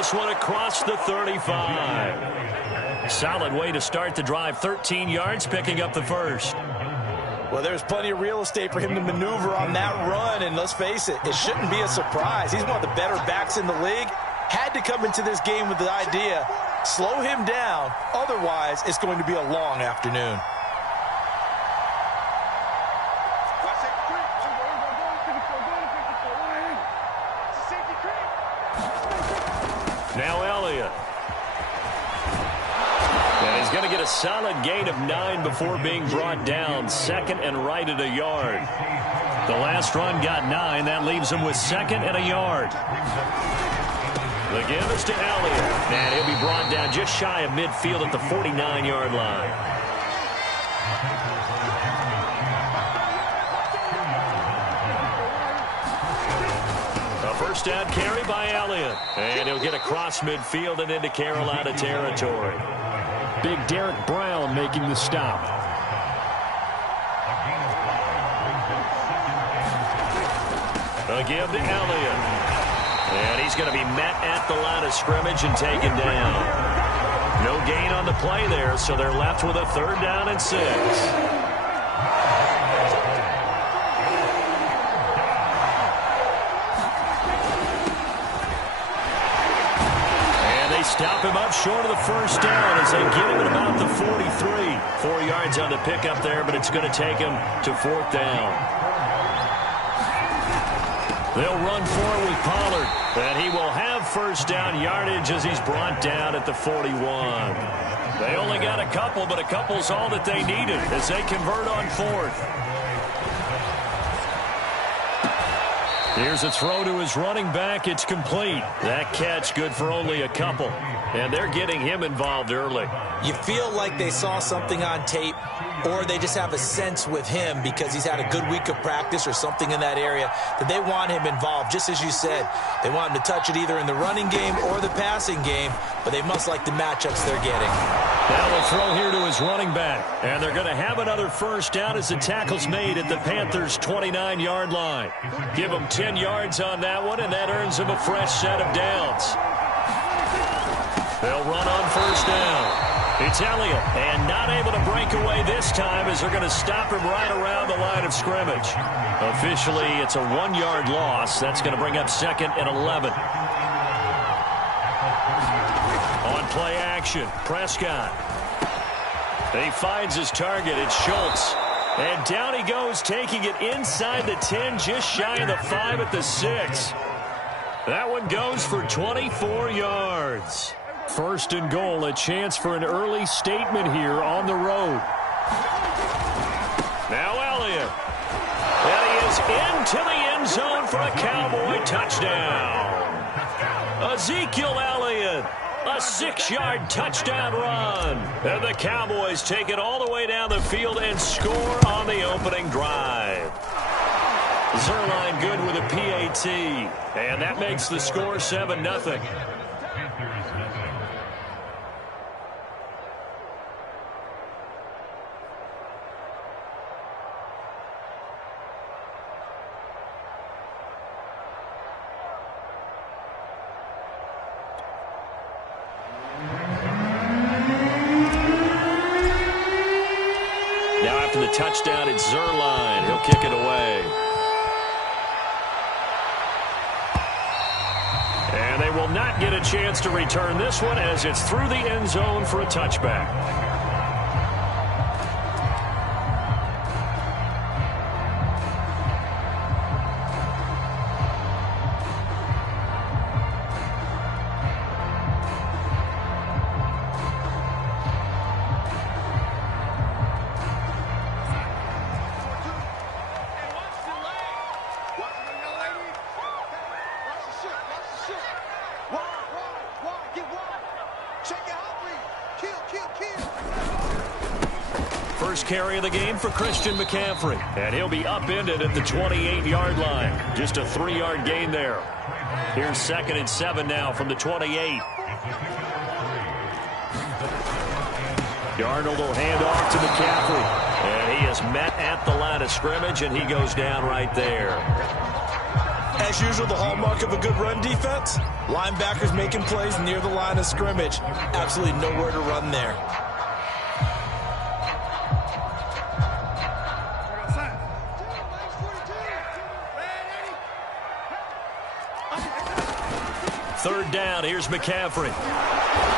this one across the 35. Solid way to start the drive. 13 yards, picking up the first. Well, there's plenty of real estate for him to maneuver on that run, and let's face it, it shouldn't be a surprise. He's one of the better backs in the league. Had to come into this game with the idea, slow him down, otherwise it's going to be a long afternoon. Now Elliott. And he's going to get a solid gain of 9 before being brought down. Second and right at a yard. The last run got 9. That leaves him with second and a yard. The give is to Elliott. And he'll be brought down just shy of midfield at the 49-yard line. First down carry by Elliott. And he'll get across midfield and into Carolina territory. Big Derek Brown making the stop. A give to Elliott. And he's going to be met at the line of scrimmage and taken down. No gain on the play there, so they're left with a 3rd down and 6. Stop him up short of the first down as they get him at about the 43. 4 yards on the pickup there, but it's going to take him to 4th down. They'll run forward with Pollard, and he will have first down yardage as he's brought down at the 41. They only got a couple, but a couple's all that they needed as they convert on 4th. Here's a throw to his running back. It's complete. That catch good for only a couple. And they're getting him involved early. You feel like they saw something on tape, or they just have a sense with him because he's had a good week of practice or something in that area that they want him involved. Just as you said, they want him to touch it either in the running game or the passing game, but they must like the matchups they're getting. Now they'll throw here to his running back, and they're going to have another first down as the tackle's made at the Panthers' 29-yard line. Give them 10 yards on that one, and that earns them a fresh set of downs. They'll run on first down. It's Elliott, and not able to break away this time as they're going to stop him right around the line of scrimmage. Officially, it's a 1-yard loss. That's going to bring up 2nd and 11. On play action, Prescott. He finds his target. It's Schultz. And down he goes, taking it inside the 10, just shy of the 5 at the 6. That one goes for 24 yards. First and goal, a chance for an early statement here on the road. Now Elliott. And he is into the end zone for a Cowboy touchdown. Ezekiel Elliott. A 6-yard touchdown run. And the Cowboys take it all the way down the field and score on the opening drive. Zerline good with a PAT. And that makes the score 7-0. After the touchdown, it's Zerline. He'll kick it away. And they will not get a chance to return this one as it's through the end zone for a touchback. First carry of the game for Christian McCaffrey. And he'll be upended at the 28-yard line. Just a 3-yard gain there. Here's 2nd and 7 now from the 28. Darnold will hand off to McCaffrey. And he is met at the line of scrimmage, and he goes down right there. As usual, the hallmark of a good run defense, linebackers making plays near the line of scrimmage. Absolutely nowhere to run there. Third down, here's McCaffrey.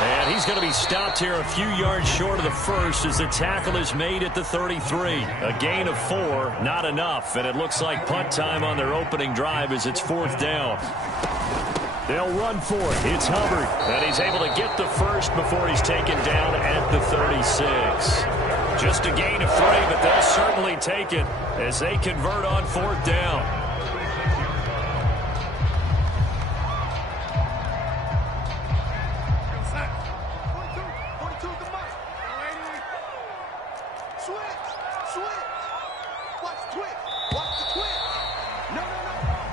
And he's going to be stopped here a few yards short of the first as the tackle is made at the 33. A gain of 4, not enough. And it looks like punt time on their opening drive as it's 4th down. They'll run for it. It's Hubbard. And he's able to get the first before he's taken down at the 36. Just a gain of 3, but they'll certainly take it as they convert on 4th down.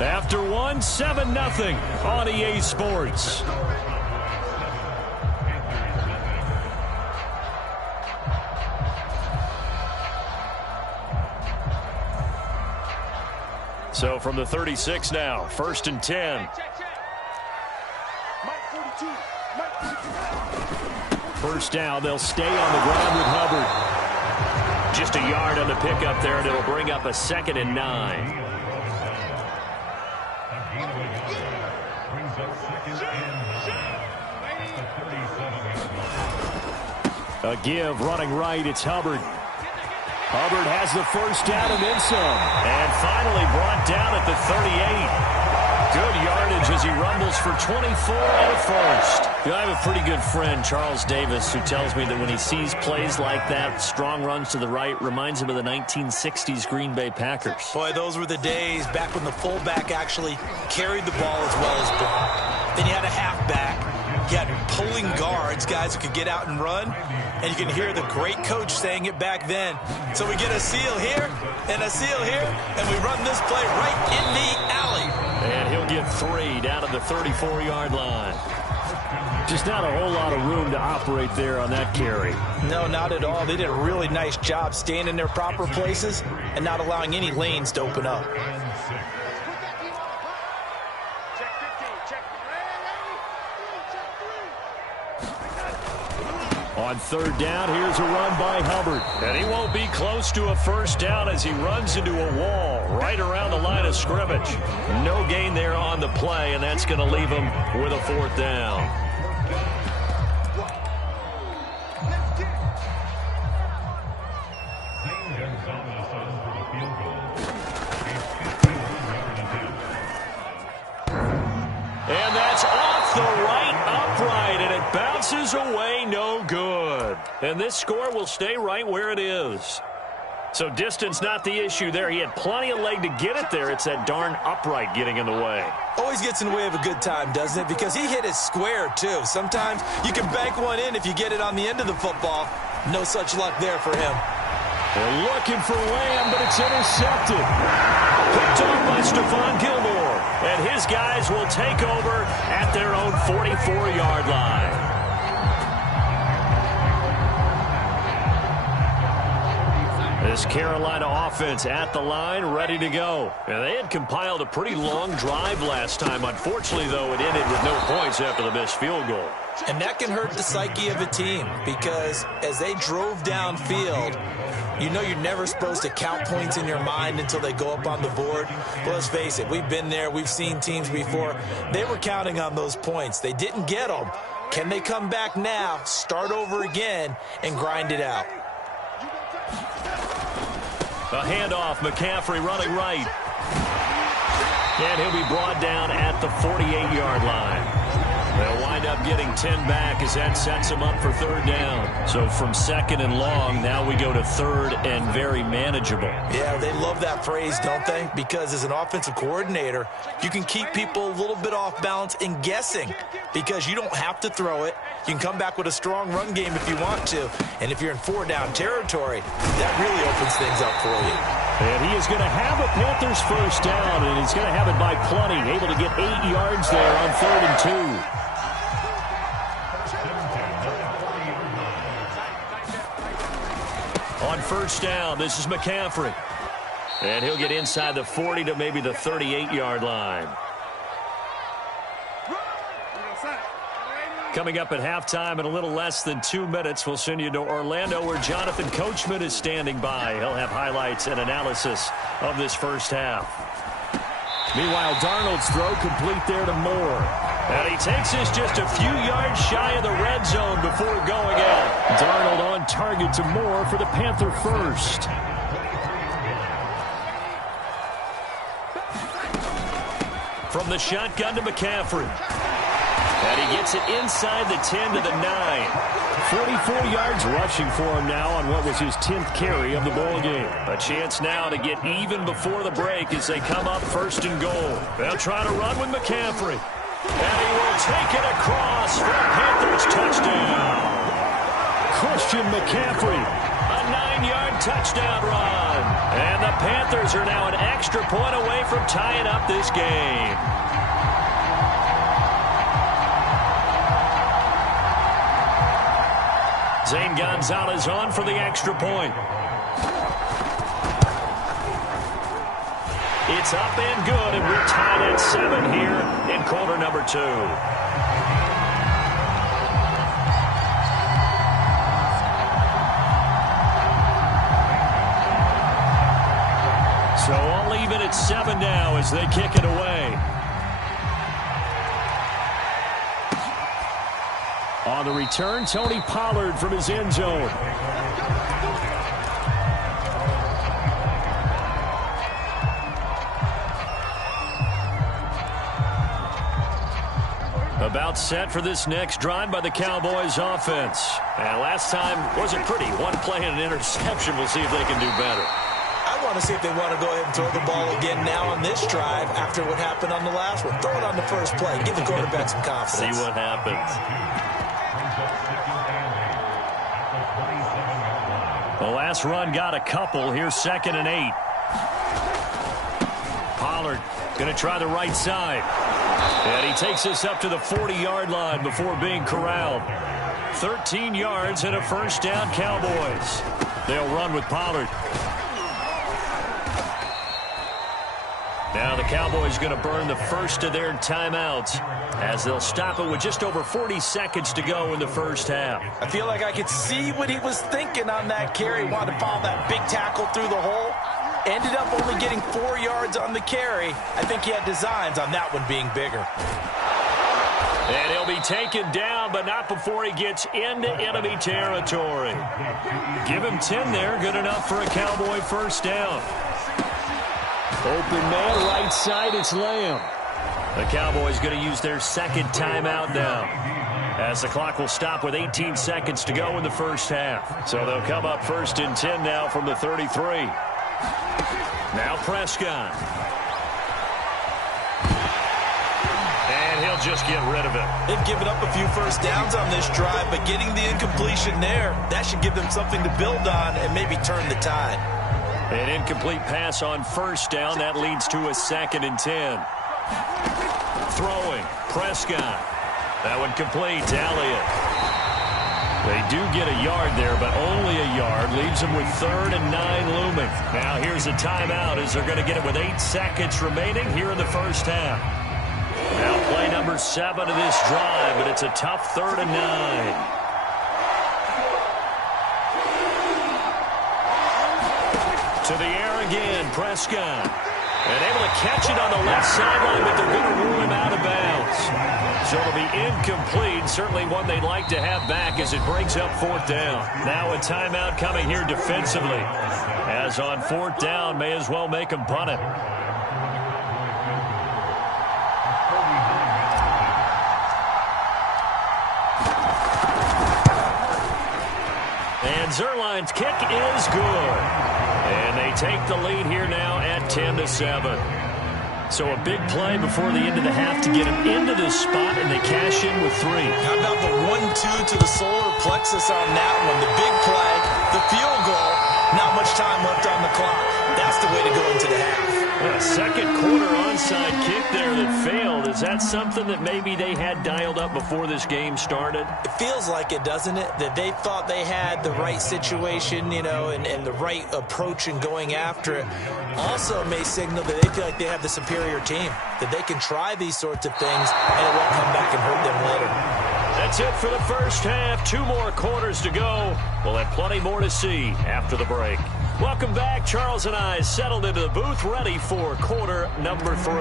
After 1, 7-0 on EA Sports. So from the 36 now, 1st and 10. First down, they'll stay on the ground with Hubbard. Just a yard on the pickup there, and it'll bring up a 2nd and 9. A give, running right, it's Hubbard. Hubbard has the first down and then some. And finally brought down at the 38. Good yardage as he rumbles for 24 and a first. You know, I have a pretty good friend, Charles Davis, who tells me that when he sees plays like that, strong runs to the right, reminds him of the 1960s Green Bay Packers. Boy, those were the days back when the fullback actually carried the ball as well as blocked. Then you had a halfback. You had pulling guards, guys who could get out and run. And you can hear the great coach saying it back then. So we get a seal here and a seal here, and we run this play right in the alley. And he'll get 3 down to the 34-yard line. Just not a whole lot of room to operate there on that carry. No, not at all. They did a really nice job staying in their proper places and not allowing any lanes to open up. On 3rd down, here's a run by Hubbard. And he won't be close to a first down as he runs into a wall right around the line of scrimmage. No gain there on the play, and that's going to leave him with a 4th down. And that's off the right upright, and it bounces away, no good. And this score will stay right where it is. So distance not the issue there. He had plenty of leg to get it there. It's that darn upright getting in the way. Always gets in the way of a good time, doesn't it? Because he hit it square, too. Sometimes you can bank one in if you get it on the end of the football. No such luck there for him. They're looking for Lamb, but it's intercepted. Picked off by Stephon Gilmore. And his guys will take over at their own 44-yard line. This Carolina offense at the line, ready to go. And they had compiled a pretty long drive last time. Unfortunately, though, it ended with no points after the missed field goal. And that can hurt the psyche of a team because as they drove downfield, you know you're never supposed to count points in your mind until they go up on the board. But let's face it, we've been there. We've seen teams before. They were counting on those points. They didn't get them. Can they come back now, start over again, and grind it out? A handoff, McCaffrey running right. And he'll be brought down at the 48-yard line. They'll wind up getting 10 back as that sets them up for 3rd down. So from 2nd and long, now we go to 3rd and very manageable. Yeah, they love that phrase, don't they? Because as an offensive coordinator, you can keep people a little bit off balance and guessing because you don't have to throw it. You can come back with a strong run game if you want to. And if you're in 4-down territory, that really opens things up for you. And he is going to have a Panthers first down, and he's going to have it by plenty. Able to get 8 yards there on 3rd and 2. On first down, this is McCaffrey. And he'll get inside the 40 to maybe the 38-yard line. Coming up at halftime in a little less than 2 minutes, we'll send you to Orlando where Jonathan Coachman is standing by. He'll have highlights and analysis of this first half. Meanwhile, Darnold's throw complete there to Moore. And he takes this just a few yards shy of the red zone before going out. Darnold on target to Moore for the Panther first. From the shotgun to McCaffrey. And he gets it inside the 10 to the 9. 44 yards rushing for him now on what was his 10th carry of the ball game. A chance now to get even before the break as they come up first and goal. They'll try to run with McCaffrey. And he will take it across for a Panthers touchdown. Christian McCaffrey. A 9-yard touchdown run. And the Panthers are now an extra point away from tying up this game. Zane Gonzalez on for the extra point. It's up and good, and we're tied at 7 here in quarter number 2. So all even at 7 now as they kick it away. On the return, Tony Pollard from his end zone. About set for this next drive by the Cowboys offense. And last time wasn't pretty. One play and an interception. We'll see if they can do better. I want to see if they want to go ahead and throw the ball again now on this drive after what happened on the last one. Throw it on the first play. Give the quarterback some confidence. See what happens. The last run got a couple. Here's 2nd and 8. Pollard going to try the right side. And he takes this up to the 40-yard line before being corralled. 13 yards and a first down, Cowboys. They'll run with Pollard. Now the Cowboys going to burn the first of their timeouts as they'll stop it with just over 40 seconds to go in the first half. I feel like I could see what he was thinking on that carry. Wanted to follow that big tackle through the hole. Ended up only getting 4 yards on the carry. I think he had designs on that one being bigger. And he'll be taken down, but not before he gets into enemy territory. Give him 10 there. Good enough for a Cowboy first down. Open man, right side, it's Lamb. The Cowboys going to use their second timeout now, as the clock will stop with 18 seconds to go in the first half. So they'll come up 1st and 10 now from the 33. Now Prescott. And he'll just get rid of it. They've given up a few first downs on this drive, but getting the incompletion there, that should give them something to build on and maybe turn the tide. An incomplete pass on first down. That leads to a 2nd and 10. Throwing. Prescott. That one complete to Elliott. They do get a yard there, but only a yard. Leaves them with 3rd and 9 looming. Now here's a timeout as they're going to get it with 8 seconds remaining here in the first half. Now play number 7 of this drive, but it's a tough 3rd and 9. To the air again, Prescott. And able to catch it on the left sideline, but they're going to rule him out of bounds. So it'll be incomplete. Certainly one they'd like to have back as it brings up 4th down. Now a timeout coming here defensively. As on 4th down, may as well make him punt it. And Zerline's kick is good. And they take the lead here now at 10-7. So a big play before the end of the half to get them into this spot, and they cash in with 3. How about the 1-2 to the solar plexus on that one? The big play, the field goal, not much time left on the clock. That's the way to go into the half. A second quarter onside kick there that failed. Is that something that maybe they had dialed up before this game started? It feels like it, doesn't it? That they thought they had the right situation, you know, and the right approach in going after it. Also may signal that they feel like they have the superior team, that they can try these sorts of things and it won't come back and hurt them later. That's it for the first half. 2 more quarters to go. We'll have plenty more to see after the break. Welcome back. Charles and I settled into the booth, ready for quarter number 3.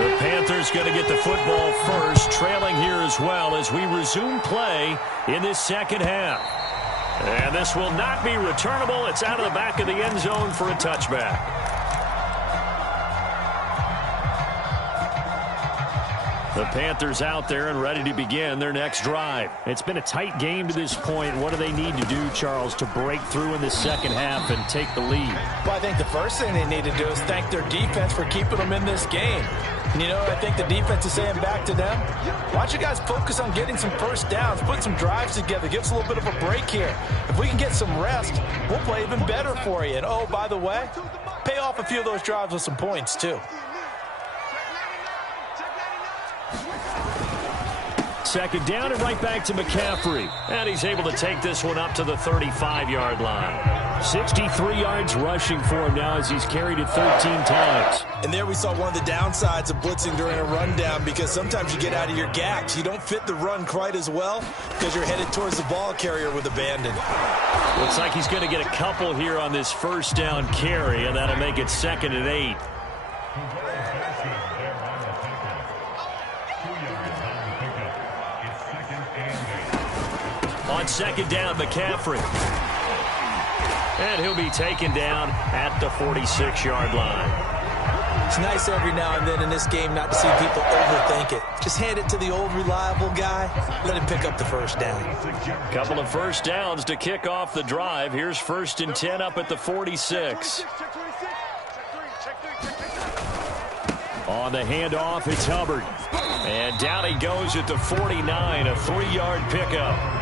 The Panthers going to get the football first, trailing here as well as we resume play in this second half. And this will not be returnable. It's out of the back of the end zone for a touchback. The Panthers out there and ready to begin their next drive. It's been a tight game to this point. What do they need to do, Charles, to break through in the second half and take the lead? Well, I think the first thing they need to do is thank their defense for keeping them in this game. And, you know, I think the defense is saying back to them, why don't you guys focus on getting some first downs, put some drives together, give us a little bit of a break here. If we can get some rest, we'll play even better for you. And, oh, by the way, pay off a few of those drives with some points, too. Second down and right back to McCaffrey. And he's able to take this one up to the 35-yard line. 63 yards rushing for him now as he's carried it 13 times. And there we saw one of the downsides of blitzing during a rundown, because sometimes you get out of your gaps. You don't fit the run quite as well because you're headed towards the ball carrier with abandon. Looks like he's going to get a couple here on this first down carry, and that'll make it 2nd and 8. On second down, McCaffrey. And he'll be taken down at the 46-yard line. It's nice every now and then in this game not to see people overthink it. Just hand it to the old reliable guy. Let him pick up the first down. Couple of first downs to kick off the drive. Here's 1st and 10 up at the 46. On the handoff, it's Hubbard. And down he goes at the 49, a 3-yard pickup.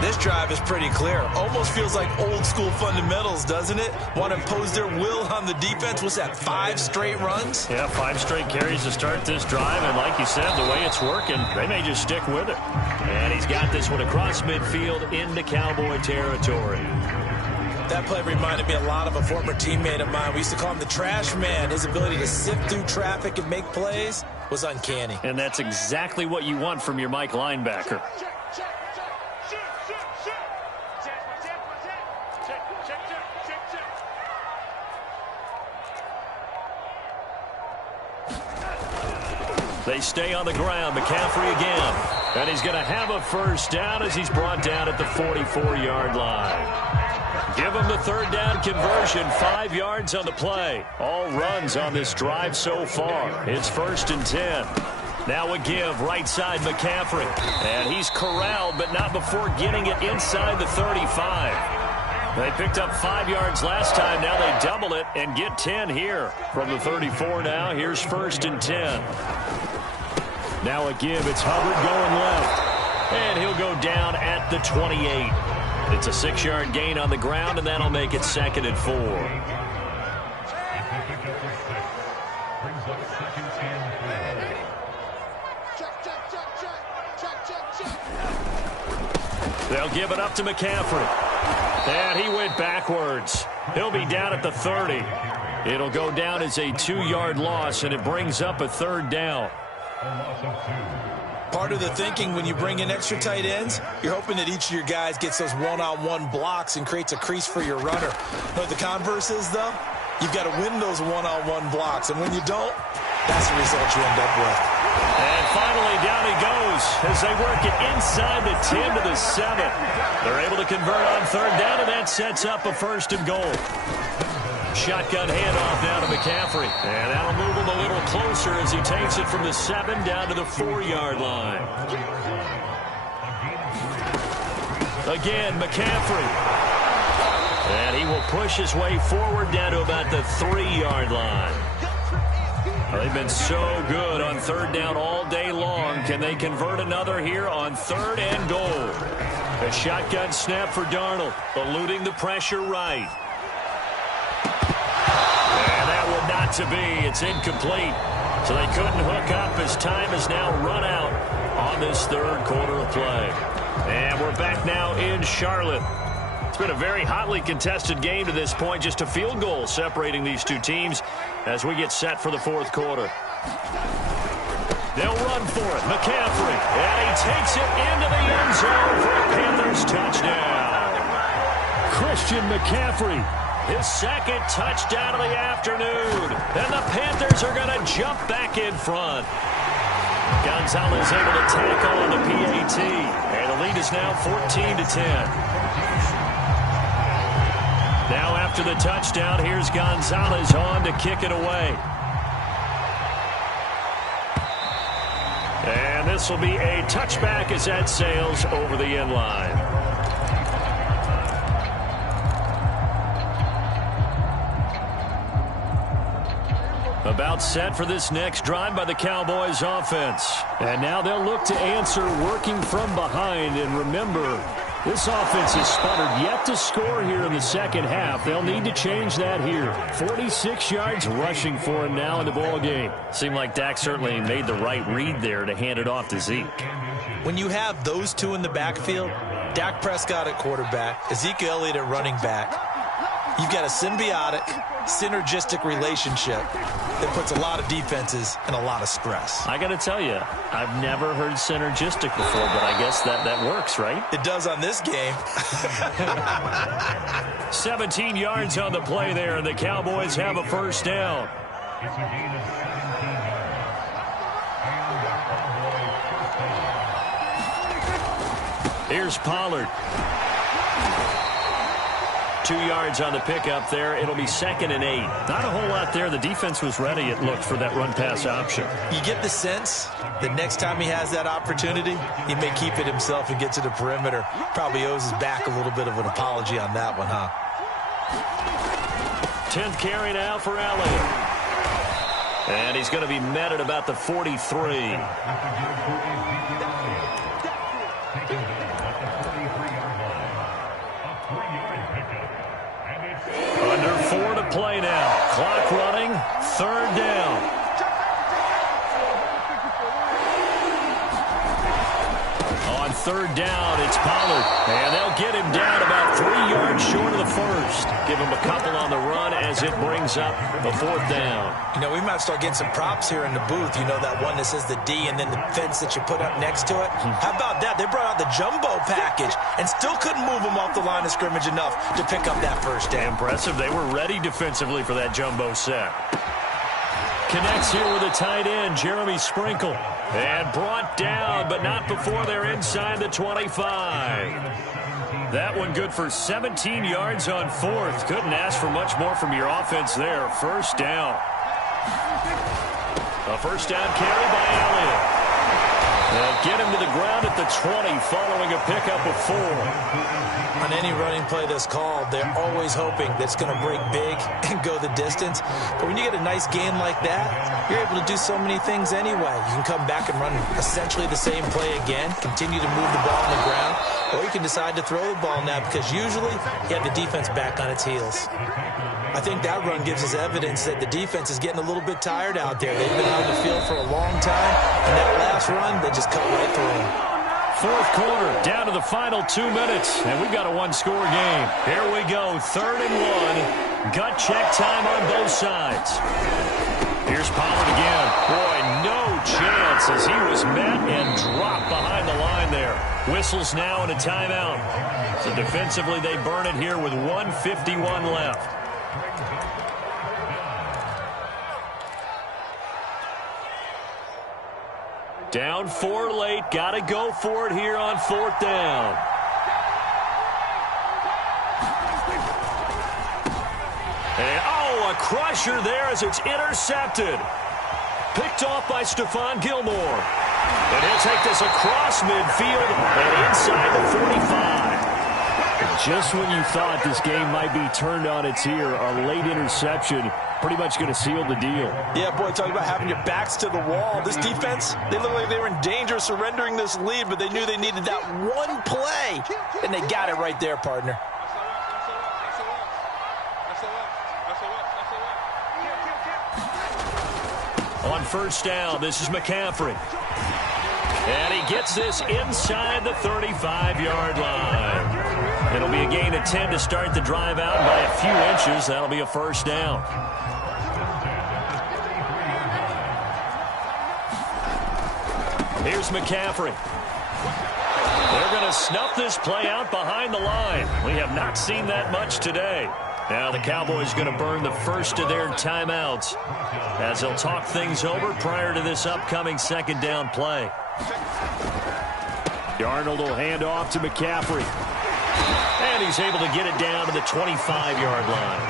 This drive is pretty clear. Almost feels like old school fundamentals, doesn't it? Want to impose their will on the defense. What's that, 5 straight runs? Yeah, 5 straight carries to start this drive. And like you said, the way it's working, they may just stick with it. And he's got this one across midfield into Cowboy territory. That play reminded me a lot of a former teammate of mine. We used to call him the trash man. His ability to sift through traffic and make plays was uncanny. And that's exactly what you want from your Mike linebacker. They stay on the ground. McCaffrey again. And he's going to have a first down as he's brought down at the 44-yard line. Give him the 3rd down conversion. 5 yards on the play. All runs on this drive so far. It's 1st and 10. Now a give right side McCaffrey. And he's corralled, but not before getting it inside the 35. They picked up 5 yards last time. Now they double it and get 10 here. From the 34 now, here's 1st and 10. Now a give. It's Hubbard going left. And he'll go down at the 28. It's a 6-yard gain on the ground, and that'll make it 2nd and 4. They'll give it up to McCaffrey. And he went backwards. He'll be down at the 30. It'll go down as a 2-yard loss, and it brings up a 3rd down. Part of the thinking when you bring in extra tight ends, you're hoping that each of your guys gets those one-on-one blocks and creates a crease for your runner. But the converse is, though, you've got to win those one-on-one blocks. And when you don't, that's the result you end up with. And finally, down he goes as they work it inside the 10 to the 7. They're able to convert on 3rd down, and that sets up a 1st and goal. Shotgun handoff now to McCaffrey. And that'll move him a little closer as he takes it from the 7 down to the 4-yard line. Again, McCaffrey. And he will push his way forward down to about the 3-yard line. They've been so good on 3rd down all day long. Can they convert another here on 3rd and goal? A shotgun snap for Darnold, eluding the pressure right. to be. It's incomplete. So they couldn't hook up as time has now run out on this third quarter of play. And we're back now in Charlotte. It's been a very hotly contested game to this point. Just a field goal separating these two teams as we get set for the fourth quarter. They'll run for it. McCaffrey. And he takes it into the end zone for a Panthers touchdown. Christian McCaffrey, his second touchdown of the afternoon. And the Panthers are going to jump back in front. Gonzalez able to tackle on the PAT. And the lead is now 14-10. Now after the touchdown, here's Gonzalez on to kick it away. And this will be a touchback as that sails over the end line. About set for this next drive by the Cowboys offense. And now they'll look to answer working from behind. And remember, this offense has sputtered yet to score here in the second half. They'll need to change that here. 46 yards rushing for him now in the ballgame. Seemed like Dak certainly made the right read there to hand it off to Zeke. When you have those two in the backfield, Dak Prescott at quarterback, Ezekiel Elliott at running back, you've got a synergistic relationship that puts a lot of defenses in a lot of stress. I got to tell you, I've never heard synergistic before, but I guess that works, right? It does on this game. 17 yards on the play there, and the Cowboys have a first down. Here's Pollard. 2 yards on the pickup there. It'll be 2nd and 8. Not a whole lot there. The defense was ready, it looked, for that run-pass option. You get the sense that next time he has that opportunity, he may keep it himself and get to the perimeter. Probably owes his back a little bit of an apology on that one, huh? 10th carry now for Elliott. And he's going to be met at about the 43. Under 4 to play now. Clock running. 3rd down. On 3rd down, it's Pollard. And they'll get him down about 3 yards short of the first. Give him a couple on the run as it brings up the 4th down. You know, we might start getting some props here in the booth. You know, that one that says the D and then the fence that you put up next to it. How about that? They brought out the jumbo package and still couldn't move him off the line of scrimmage enough to pick up that first down. Impressive. They were ready defensively for that jumbo set. Connects here with a tight end, Jeremy Sprinkle. And brought down, but not before they're inside the 25. That one good for 17 yards on 4th. Couldn't ask for much more from your offense there. First down. A first down carry by Elliott. They'll get him to the ground at the 20 following a pickup of 4. On any running play that's called, they're always hoping that it's going to break big and go the distance. But when you get a nice gain like that, you're able to do so many things anyway. You can come back and run essentially the same play again, continue to move the ball on the ground, or you can decide to throw the ball now because usually you have the defense back on its heels. I think that run gives us evidence that the defense is getting a little bit tired out there. They've been out on the field for a long time, and that last run, they just cut right through them. 4th quarter, down to the final 2 minutes, and we've got a one-score game. Here we go, 3rd and 1. Gut check time on both sides. Here's Pollard again. Boy, no chance as he was met and dropped behind the line there. Whistles now and a timeout. So defensively, they burn it here with 1:51 left. Down 4 late. Got to go for it here on 4th down. And, a crusher there as it's intercepted. Picked off by Stephon Gilmore. And he'll take this across midfield and inside the 45. Just when you thought this game might be turned on its ear, a late interception pretty much going to seal the deal. Yeah, boy, talk about having your backs to the wall. This defense, they look like they were in danger of surrendering this lead, but they knew they needed that one play, and they got it right there, partner. On first down, this is McCaffrey. And he gets this inside the 35-yard line. It'll be a gain of 10 to start the drive out by a few inches. That'll be a first down. Here's McCaffrey. They're going to snuff this play out behind the line. We have not seen that much today. Now the Cowboys going to burn the first of their timeouts as they'll talk things over prior to this upcoming second down play. Darnold will hand off to McCaffrey. And he's able to get it down to the 25-yard line.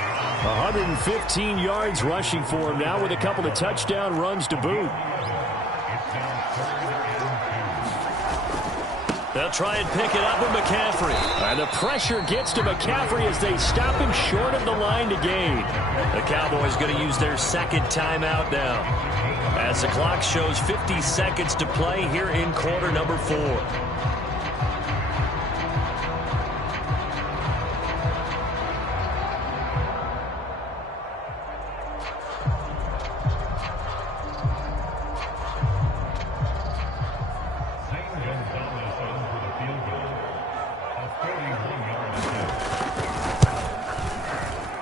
115 yards rushing for him now with a couple of touchdown runs to boot. They'll try and pick it up with McCaffrey. And the pressure gets to McCaffrey as they stop him short of the line to gain. The Cowboys going to use their second timeout now, as the clock shows 50 seconds to play here in quarter number 4.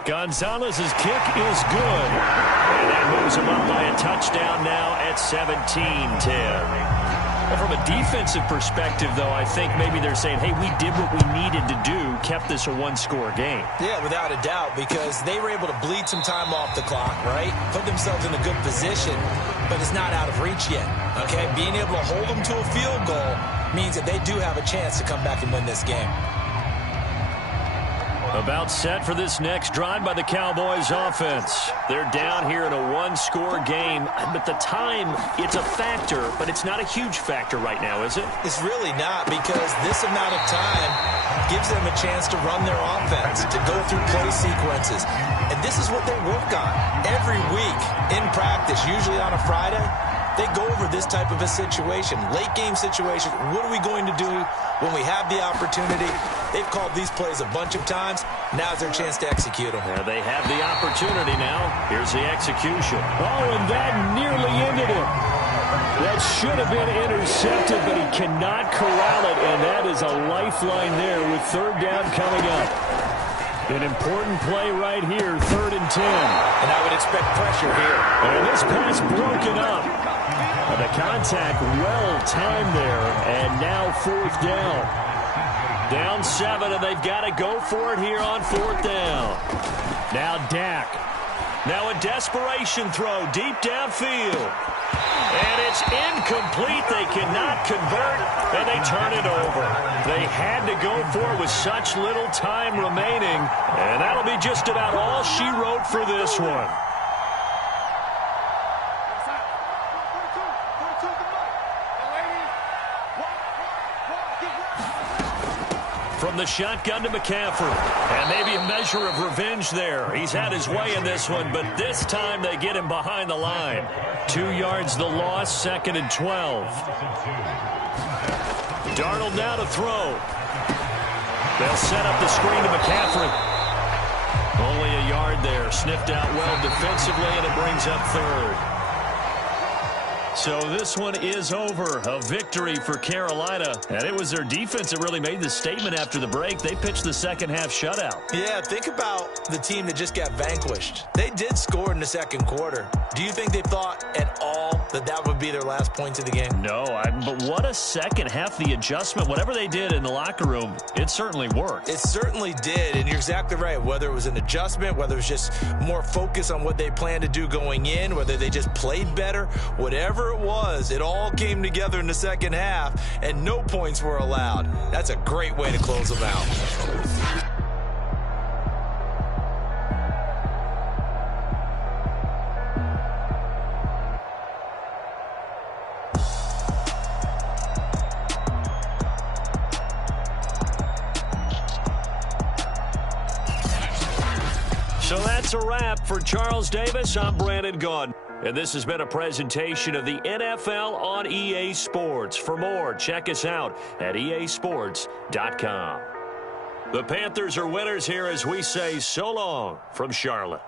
Gonzalez's kick is good. And that moves him up by a touchdown now at 17-10. Well, from a defensive perspective, though, I think maybe they're saying, hey, we did what we needed to do, kept this a one-score game. Yeah, without a doubt, because they were able to bleed some time off the clock, right? Put themselves in a good position, but it's not out of reach yet, okay? Being able to hold them to a field goal means that they do have a chance to come back and win this game. About set for this next drive by the Cowboys offense. They're down here in a one-score game, but the time, it's a factor, but it's not a huge factor right now, is it? It's really not, because this amount of time gives them a chance to run their offense, to go through play sequences. And this is what they work on every week in practice, usually on a Friday. They go over this type of a situation, late game situation. What are we going to do when we have the opportunity? They've called these plays a bunch of times. Now's their chance to execute them. Yeah, they have the opportunity now. Here's the execution. Oh, and that nearly ended it. That should have been intercepted, but he cannot corral it, and that is a lifeline there with third down coming up. An important play right here, 3rd and 10. And I would expect pressure here. And this pass broken up. The contact well-timed there, and now 4th down. Down 7, and they've got to go for it here on 4th down. Now Dak. Now a desperation throw deep downfield. And it's incomplete. They cannot convert, and they turn it over. They had to go for it with such little time remaining, and that'll be just about all she wrote for this one. From the shotgun to McCaffrey. And maybe a measure of revenge there. He's had his way in this one, but this time they get him behind the line. 2 yards the loss, 2nd and 12. Darnold now to throw. They'll set up the screen to McCaffrey. Only a yard there. Sniffed out well defensively, and it brings up 3rd. So this one is over. A victory for Carolina. And it was their defense that really made the statement after the break. They pitched the second half shutout. Yeah, think about the team that just got vanquished. They did score in the second quarter. Do you think they thought at all that that would be their last points of the game? No, but what a second half. The adjustment, whatever they did in the locker room, it certainly worked. It certainly did, and you're exactly right. Whether it was an adjustment, whether it was just more focus on what they planned to do going in, whether they just played better, whatever it was, it all came together in the second half, and no points were allowed. That's a great way to close them out. So that's a wrap for Charles Davis. I'm Brandon Gaudin. And this has been a presentation of the NFL on EA Sports. For more, check us out at easports.com. The Panthers are winners here as we say so long from Charlotte.